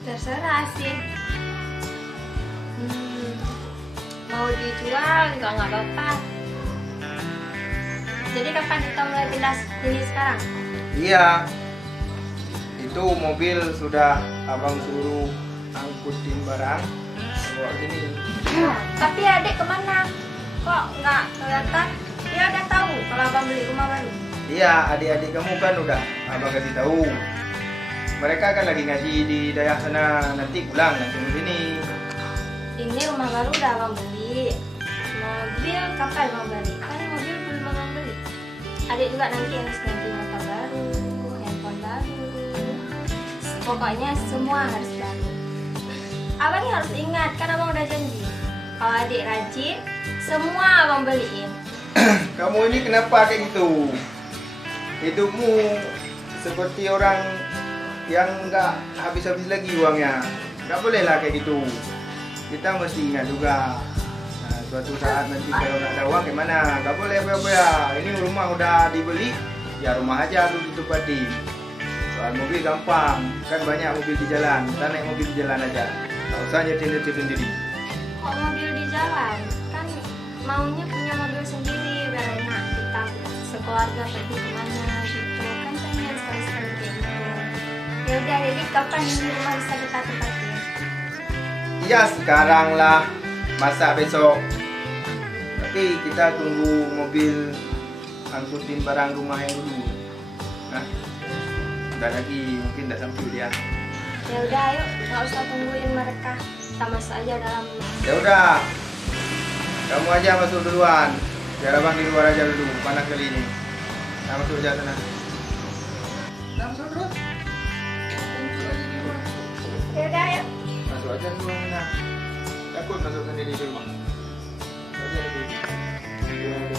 Terserah sih. Mau dijual juga nggak apa-apa. Jadi kapan kita mulai pindah sini sekarang? Iya, itu mobil sudah abang suruh angkutin barang bawa sini. Tapi adik kemana? Kok nggak kelihatan? Dia udah tahu kalau abang beli rumah baru. Iya, adik-adik kamu kan udah abang kasih tahu. Mereka kan lagi ngaji di daerah sana, nanti pulang langsung ke sini. Ini rumah baru udah abang beli. Mobil kapan abang beli? Kan mobil belum abang beli. Adik juga nanti harus ganti motor baru, handphone baru. Pokoknya semua harus baru. Abang ini harus ingat, kan abang udah janji. Kalau adik rajin, semua abang beliin. Kamu ini kenapa kayak gitu? Hidupmu seperti orang yang nggak habis-habis lagi uangnya. Nggak boleh lah kayak gitu. Kita mesti ingat juga. Nah, suatu saat nanti kalau nggak ada uang gimana? Nggak boleh apa-apa. Ini rumah udah dibeli, ya rumah aja dulu ditempati. Soal mobil gampang, kan banyak mobil di jalan. Kita naik mobil di jalan aja. Nggak usah nyetir sendiri. Kok mobil di jalan? Kan maunya punya mobil sendiri, biar enak kita sekeluarga pergi kemana gitu. Kan pengen sekali-sekali kayak gitu. Ya udah, jadi kapan ini rumah bisa kita tempatin? Ya sekarang lah, masa besok. Tapi kita tunggu mobil angkutin barang rumah yang dulu. Nah, udah lagi mungkin tidak sampai dia. Ya udah, ayo, nggak usah tungguin mereka. Kita masuk aja dalam rumah. Ya udah, kamu aja masuk duluan. Biar abang di luar aja dulu, panas kali ini. Nah, masuk aja sana. Nah, masuk terus. Ya udah, ayo. Masuk aja dulu, nah. Takut masuk sendiri di rumah. Aja dulu.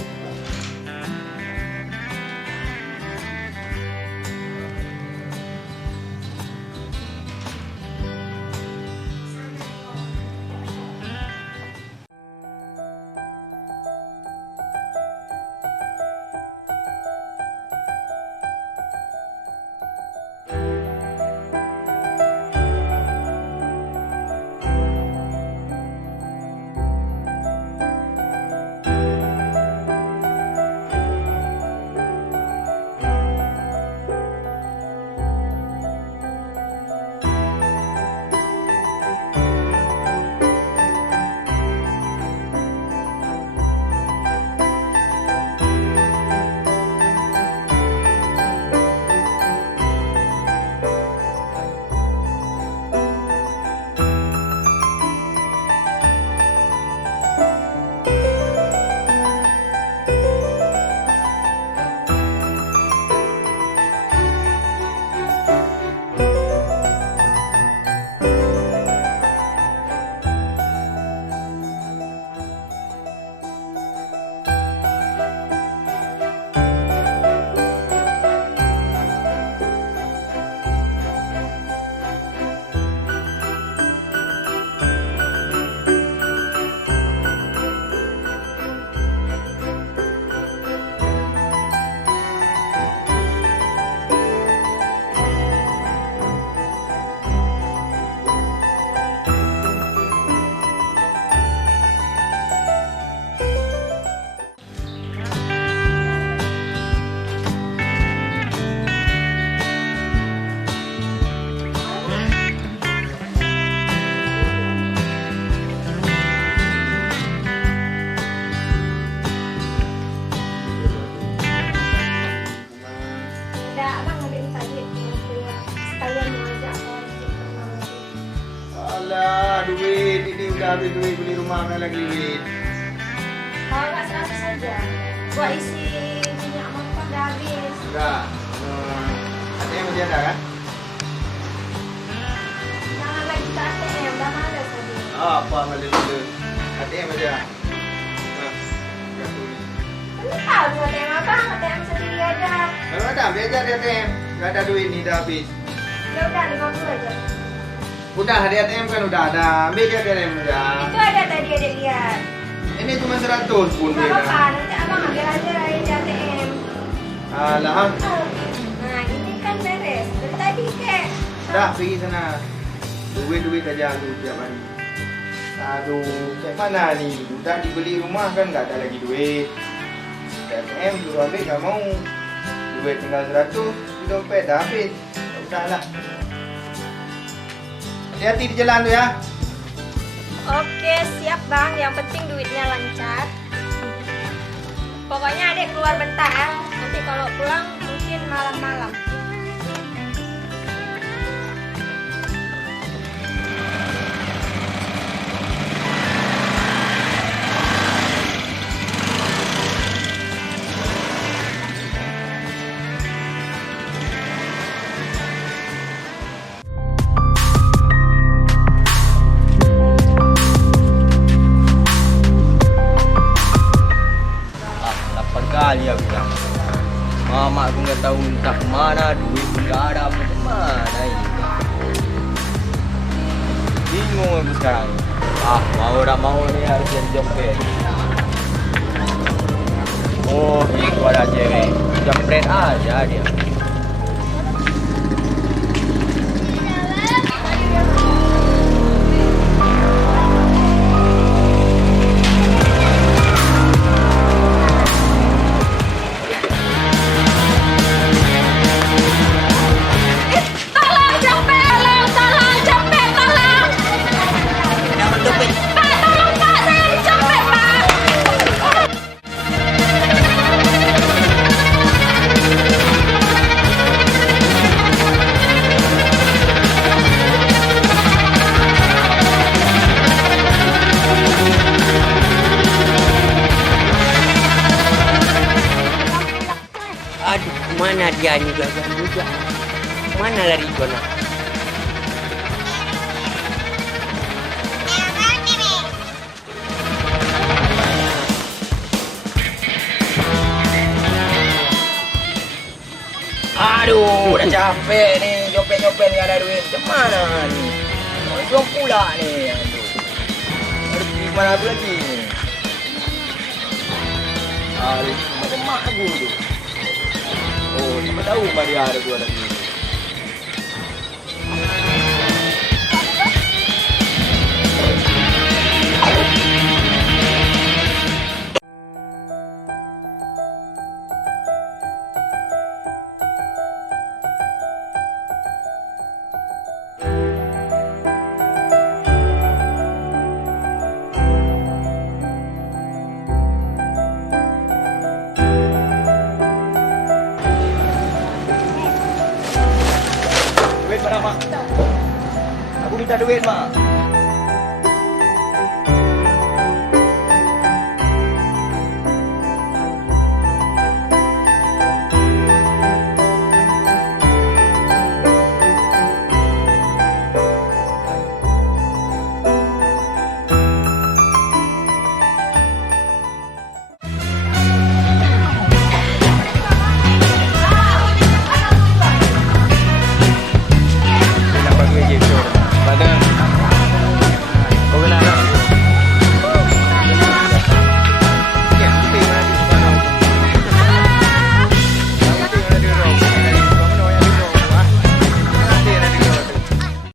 duit ini udah habis duit beli rumah mana lagi duit. Kalau nggak 100 saja, buat isi minyak motor udah habis. Enggak. ATM masih ada kan? Jangan lagi ke ATM, udah males tadi. Apa malu-malu? ATM aja. Nah, udah tulis. Kan tahu ATM apa? ATM sendiri aja. Kalau ada ambil aja di ATM. Gak ada duit nih, udah habis. Ya udah 50 aja. Udah di ATM kan udah ada. Ambil di ATM aja. Itu ada tadi adik lihat. Ini cuma 100 pun Gak dia. apa-apa, nanti abang ambil aja dari di ATM. Alah. Nah ini kan beres. Dari tadi kek. Dah pergi sana. Duit-duit saja tu tiap hari. Aduh, macam mana ni? Dah dibeli rumah kan nggak ada lagi duit. ATM suruh ambil nggak mau. Duit tinggal 100, di dompet dah habis. Tak usahlah. Hati-hati di jalan tu ya. Oke, siap bang. Yang penting duitnya lancar. Pokoknya adik keluar bentar ya. Nanti kalau pulang mungkin malam-malam. Kali aku bilang, mama aku nggak tahu entah kemana, duit pun nggak ada, macam mana ini? Bingung aku sekarang. Mau tak mau ni harus jadi jompet. Oh, itu ada cewek, jempret aja dia. Aduh, mana dia juga juga. Mana lari Jona? Aduh, udah capek nih, nyopet-nyopet nggak ada duit. Macam mana nih? Belum pula nih. Aduh. Harus pergi kemana lagi nih? Harus macam mak aku tu. Oh, siapa tahu mak dia ada dua lagi. Duit mana mak? Aku minta duit mak.